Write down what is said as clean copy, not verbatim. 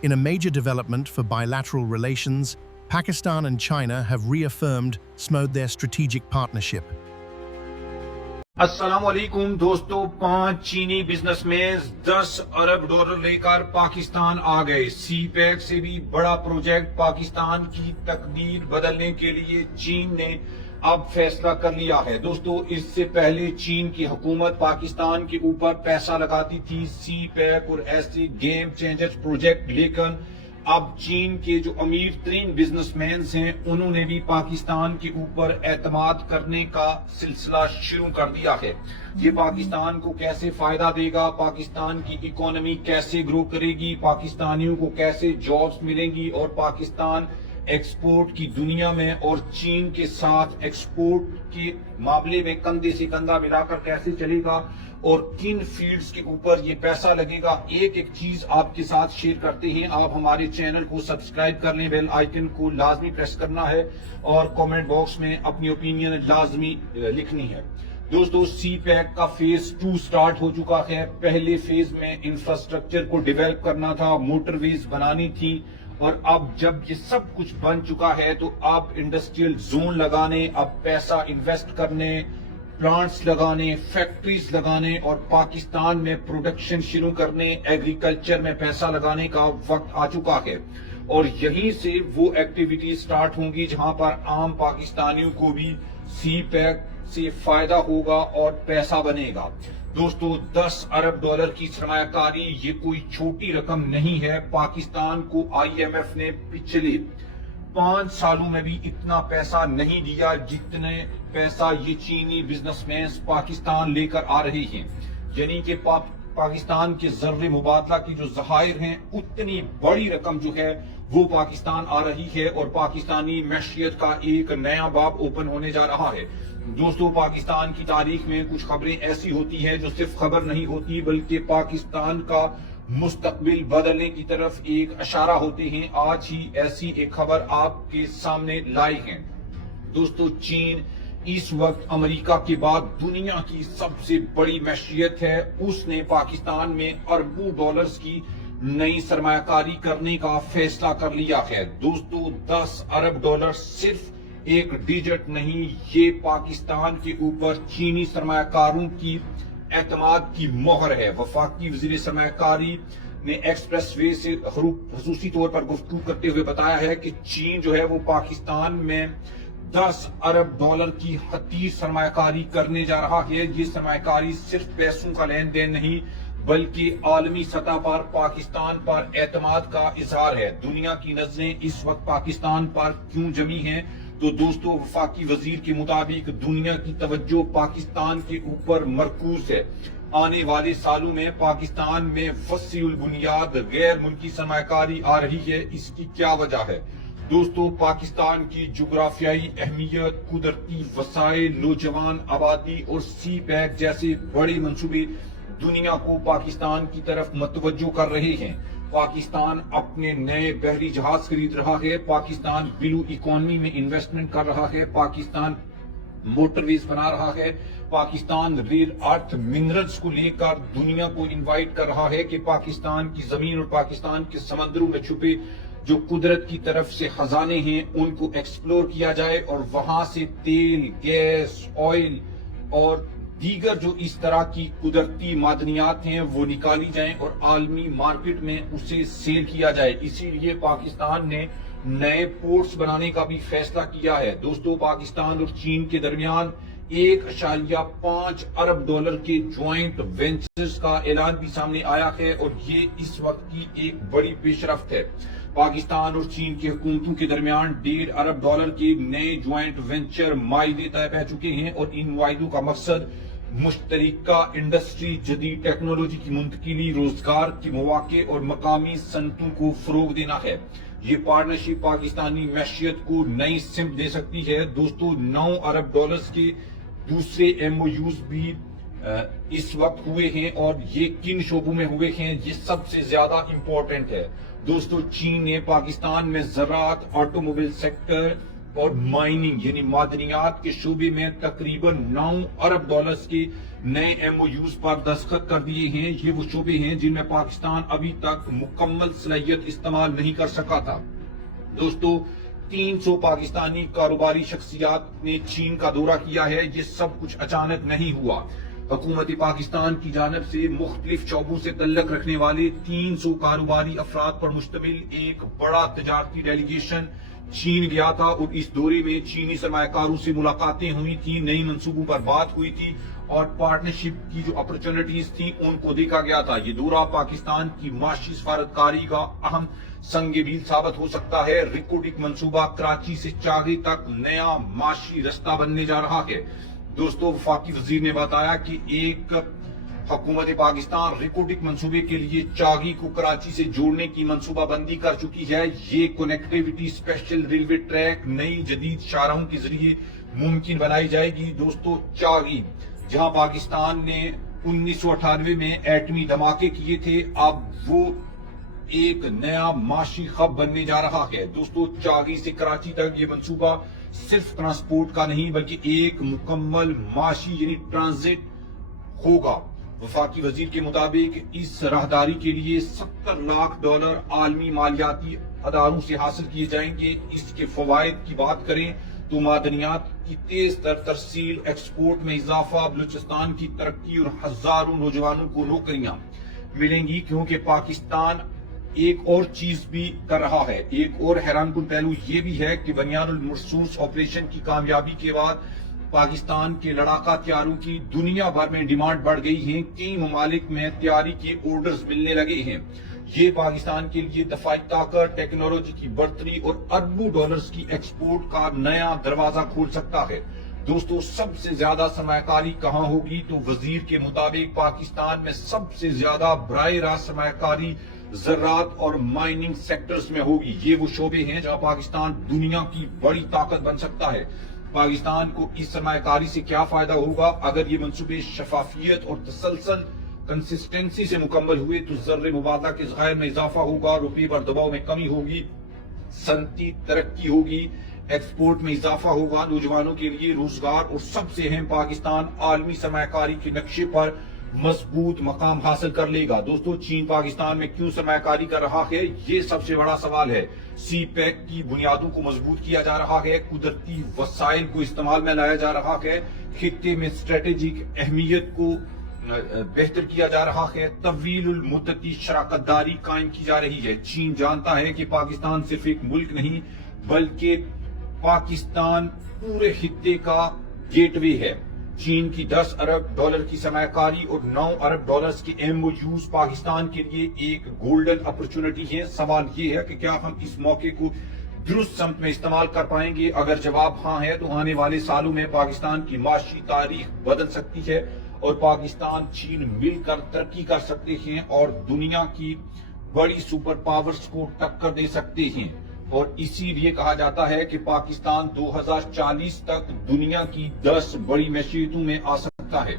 In a major development for bilateral relations, Pakistan and China have reaffirmed their strategic partnership. السلام علیکم دوستو، 5 چینی business man $10 ارب لے کر پاکستان آ گئے۔ سی پیک سے بھی بڑا پروجیکٹ پاکستان کی تقدیر بدلنے کے لیے چین نے اب فیصلہ کر لیا ہے۔ دوستو، اس سے پہلے چین کی حکومت پاکستان کے اوپر پیسہ لگاتی تھی سی پیک اور ایسے گیم چینجر پروجیکٹ، لیکن اب چین کے جو امیر ترین بزنس مینز ہیں انہوں نے بھی پاکستان کے اوپر اعتماد کرنے کا سلسلہ شروع کر دیا ہے۔ یہ پاکستان کو کیسے فائدہ دے گا، پاکستان کی اکانومی کیسے گرو کرے گی، پاکستانیوں کو کیسے جابز ملیں گی، اور پاکستان ایکسپورٹ کی دنیا میں اور چین کے ساتھ ایکسپورٹ کے معاملے میں کندھے سے کندھا ملا کر کیسے چلے گا، اور کن فیلڈز کے اوپر یہ پیسہ لگے گا، ایک چیز آپ کے ساتھ شیئر کرتے ہیں۔ آپ ہمارے چینل کو سبسکرائب کر لیں، بیل آئیکن کو لازمی پریس کرنا ہے اور کامنٹ باکس میں اپنی اوپینین لازمی لکھنی ہے۔ دوستو، سی پیک کا فیز 2 سٹارٹ ہو چکا ہے۔ پہلے فیز میں انفراسٹرکچر کو ڈیولپ کرنا تھا، موٹر ویز بنانی تھی، اور اب جب یہ سب کچھ بن چکا ہے تو اب انڈسٹریل زون لگانے، اب پیسہ انویسٹ کرنے، پلانٹس لگانے، فیکٹریز لگانے اور پاکستان میں پروڈکشن شروع کرنے، ایگریکلچر میں پیسہ لگانے کا وقت آ چکا ہے، اور یہیں سے وہ ایکٹیویٹی سٹارٹ ہوں گی جہاں پر عام پاکستانیوں کو بھی سی پیک سے فائدہ ہوگا اور پیسہ بنے گا۔ دوستو، $10 ارب کی سرمایہ کاری یہ کوئی چھوٹی رقم نہیں ہے۔ پاکستان کو آئی ایم ایف نے پچھلے 5 سالوں میں بھی اتنا پیسہ نہیں دیا جتنے پیسہ یہ چینی بزنس مین پاکستان لے کر آ رہے ہیں، یعنی کہ پاکستان کے زر مبادلہ کی جو ذخائر ہیں اتنی بڑی رقم جو ہے وہ پاکستان آ رہی ہے، اور پاکستانی معیشت کا ایک نیا باب اوپن ہونے جا رہا ہے۔ دوستو، پاکستان کی تاریخ میں کچھ خبریں ایسی ہوتی ہیں جو صرف خبر نہیں ہوتی بلکہ پاکستان کا مستقبل بدلنے کی طرف ایک اشارہ ہوتے ہیں۔ آج ہی ایسی ایک خبر آپ کے سامنے لائی ہے۔ دوستو، چین اس وقت امریکہ کے بعد دنیا کی سب سے بڑی معیشت ہے۔ اس نے پاکستان میں اربوں ڈالرز کی نئی سرمایہ کاری کرنے کا فیصلہ کر لیا ہے۔ دوستو، $10 ارب صرف ایک ڈیجٹ نہیں، یہ پاکستان کے اوپر چینی سرمایہ کاروں کی اعتماد کی مہر ہے۔ وفاقی وزیر سرمایہ کاری نے ایکسپریس وے سے خصوصی طور پر گفتگو کرتے ہوئے بتایا ہے کہ چین جو ہے وہ پاکستان میں $10 ارب کی خطیر سرمایہ کاری کرنے جا رہا ہے۔ یہ سرمایہ کاری صرف پیسوں کا لین دین نہیں بلکہ عالمی سطح پر پاکستان پر اعتماد کا اظہار ہے۔ دنیا کی نظریں اس وقت پاکستان پر کیوں جمی ہیں؟ تو دوستو، وفاقی وزیر کے مطابق دنیا کی توجہ پاکستان کے اوپر مرکوز ہے۔ آنے والے سالوں میں پاکستان میں وسیع البنیاد غیر ملکی سرمایہ کاری آ رہی ہے۔ اس کی کیا وجہ ہے؟ دوستو، پاکستان کی جغرافیائی اہمیت، قدرتی وسائل، نوجوان آبادی اور سی پیک جیسے بڑے منصوبے دنیا کو پاکستان کی طرف متوجہ کر رہے ہیں۔ پاکستان اپنے نئے بحری جہاز خرید رہا ہے، پاکستان بلو اکانومی میں انویسٹمنٹ کر رہا ہے، پاکستان موٹر ویز بنا رہا ہے، پاکستان ریئر ارتھ منرلز کو لے کر دنیا کو انوائٹ کر رہا ہے کہ پاکستان کی زمین اور پاکستان کے سمندروں میں چھپے جو قدرت کی طرف سے خزانے ہیں ان کو ایکسپلور کیا جائے، اور وہاں سے تیل، گیس، آئل اور دیگر جو اس طرح کی قدرتی معدنیات ہیں وہ نکالی جائیں اور عالمی مارکیٹ میں اسے سیل کیا جائے۔ اسی لیے پاکستان نے نئے پورٹس بنانے کا بھی فیصلہ کیا ہے۔ دوستو، پاکستان اور چین کے درمیان $1.5 ارب کے جوائنٹ وینچرز کا اعلان بھی سامنے آیا ہے، اور یہ اس وقت کی ایک بڑی پیش رفت ہے۔ پاکستان اور چین کی حکومتوں کے درمیان $1.5 ارب کے نئے جوائنٹ وینچر معاہدے طے پہ چکے ہیں، اور ان معاہدوں کا مقصد مشترکہ انڈسٹری، جدید ٹیکنالوجی کی منتقلی، روزگار کے مواقع اور مقامی صنعتوں کو فروغ دینا ہے۔ یہ پارٹنرشپ پاکستانی معیشت کو نئی سمت دے سکتی ہے۔ دوستو، $9 ارب کے دوسرے ایم او یوز بھی اس وقت ہوئے ہیں، اور یہ کن شعبوں میں ہوئے ہیں یہ سب سے زیادہ امپورٹنٹ ہے۔ دوستو، چین نے پاکستان میں زراعت، آٹو موبائل سیکٹر، اور مائننگ یعنی معدنیات کے شعبے میں تقریباً 9 ارب ڈالرز کے نئے ایم او یوز پر دستخط کر دیے ہیں. یہ وہ شعبے ہیں جن میں پاکستان ابھی تک مکمل صلاحیت استعمال نہیں کر سکا تھا. دوستو 300 پاکستانی کاروباری شخصیات نے چین کا دورہ کیا ہے. یہ سب کچھ اچانک نہیں ہوا. حکومت پاکستان کی جانب سے مختلف شعبوں سے تعلق رکھنے والے 300 کاروباری افراد پر مشتمل ایک بڑا تجارتی ڈیلیگیشن چین گیا تھا اور اس دورے میں چینی سرمایہ کاروں سے ملاقاتیں ہوئی تھیں, نئی منصوبوں پر بات ہوئی تھی اور پارٹنرشپ کی جو اپرچونٹیز تھیں ان کو دیکھا گیا تھا. یہ دورہ پاکستان کی معاشی سفارتکاری کا اہم سنگ میل ثابت ہو سکتا ہے. ریکوڈک منصوبہ کراچی سے چاغی تک نیا معاشی رستہ بننے جا رہا ہے. دوستو وفاقی وزیر نے بتایا کہ ایک حکومت پاکستان ریکوڈک منصوبے کے لیے چاغی کو کراچی سے جوڑنے کی منصوبہ بندی کر چکی ہے. یہ کنیکٹیویٹی اسپیشل ریلوے ٹریک نئی جدید شاہراہوں کے ذریعے ممکن بنائی جائے گی. دوستو چاغی جہاں پاکستان نے 1998 میں ایٹمی دھماکے کیے تھے, اب وہ ایک نیا معاشی ہب بننے جا رہا ہے. دوستو چاغی سے کراچی تک یہ منصوبہ صرف ٹرانسپورٹ کا نہیں بلکہ ایک مکمل معاشی یعنی ٹرانزٹ ہوگا. وفاقی وزیر کے مطابق اس راہداری کے لیے $70 لاکھ عالمی مالیاتی اداروں سے حاصل کیے جائیں گے. اس کے فوائد کی بات کریں تو معدنیات کی تیز تر ترسیل, ایکسپورٹ میں اضافہ, بلوچستان کی ترقی اور ہزاروں نوجوانوں کو نوکریاں ملیں گی. کیونکہ پاکستان ایک اور چیز بھی کر رہا ہے. ایک اور حیران کن پہلو یہ بھی ہے کہ بنیان المرصوص آپریشن کی کامیابی کے بعد پاکستان کے لڑاکا ہتھیاروں کی دنیا بھر میں ڈیمانڈ بڑھ گئی ہے. کئی ممالک میں تیاری کے آرڈرز ملنے لگے ہیں. یہ پاکستان کے لیے دفاعی طاقت, ٹیکنالوجی کی بڑھتری اور اربوں ڈالرز کی ایکسپورٹ کا نیا دروازہ کھول سکتا ہے. دوستو سب سے زیادہ سرمایہ کاری کہاں ہوگی تو وزیر کے مطابق پاکستان میں سب سے زیادہ براہ راست سرمایہ کاری زراعت اور مائننگ سیکٹرز میں ہوگی. یہ وہ شعبے ہیں جہاں پاکستان دنیا کی بڑی طاقت بن سکتا ہے. پاکستان کو اس سرمایہ کاری سے کیا فائدہ ہوگا؟ اگر یہ منصوبے شفافیت اور تسلسل کنسسٹنسی سے مکمل ہوئے تو زر مبادلہ کے ذخائر میں اضافہ ہوگا, روپے پر دباؤ میں کمی ہوگی, صنعتی ترقی ہوگی, ایکسپورٹ میں اضافہ ہوگا, نوجوانوں کے لیے روزگار اور سب سے اہم پاکستان عالمی سرمایہ کاری کے نقشے پر مضبوط مقام حاصل کر لے گا. دوستو چین پاکستان میں کیوں سرمایہ کاری کر رہا ہے, یہ سب سے بڑا سوال ہے. سی پیک کی بنیادوں کو مضبوط کیا جا رہا ہے, قدرتی وسائل کو استعمال میں لایا جا رہا ہے, خطے میں اسٹریٹجک اہمیت کو بہتر کیا جا رہا ہے, طویل المدتی شراکت داری قائم کی جا رہی ہے. چین جانتا ہے کہ پاکستان صرف ایک ملک نہیں بلکہ پاکستان پورے خطے کا گیٹ وے ہے. چین کی $10 ارب کی سرمایہ کاری اور $9 ارب کے ایم او یوز پاکستان کے لیے ایک گولڈن اپرچونٹی ہے. سوال یہ ہے کہ کیا ہم اس موقع کو درست سمت میں استعمال کر پائیں گے؟ اگر جواب ہاں ہے تو آنے والے سالوں میں پاکستان کی معاشی تاریخ بدل سکتی ہے اور پاکستان چین مل کر ترقی کر سکتے ہیں اور دنیا کی بڑی سپر پاورز کو ٹکر دے سکتے ہیں. اور اسی لیے کہا جاتا ہے کہ پاکستان 2040 تک دنیا کی 10 بڑی معیشتوں میں آ سکتا ہے.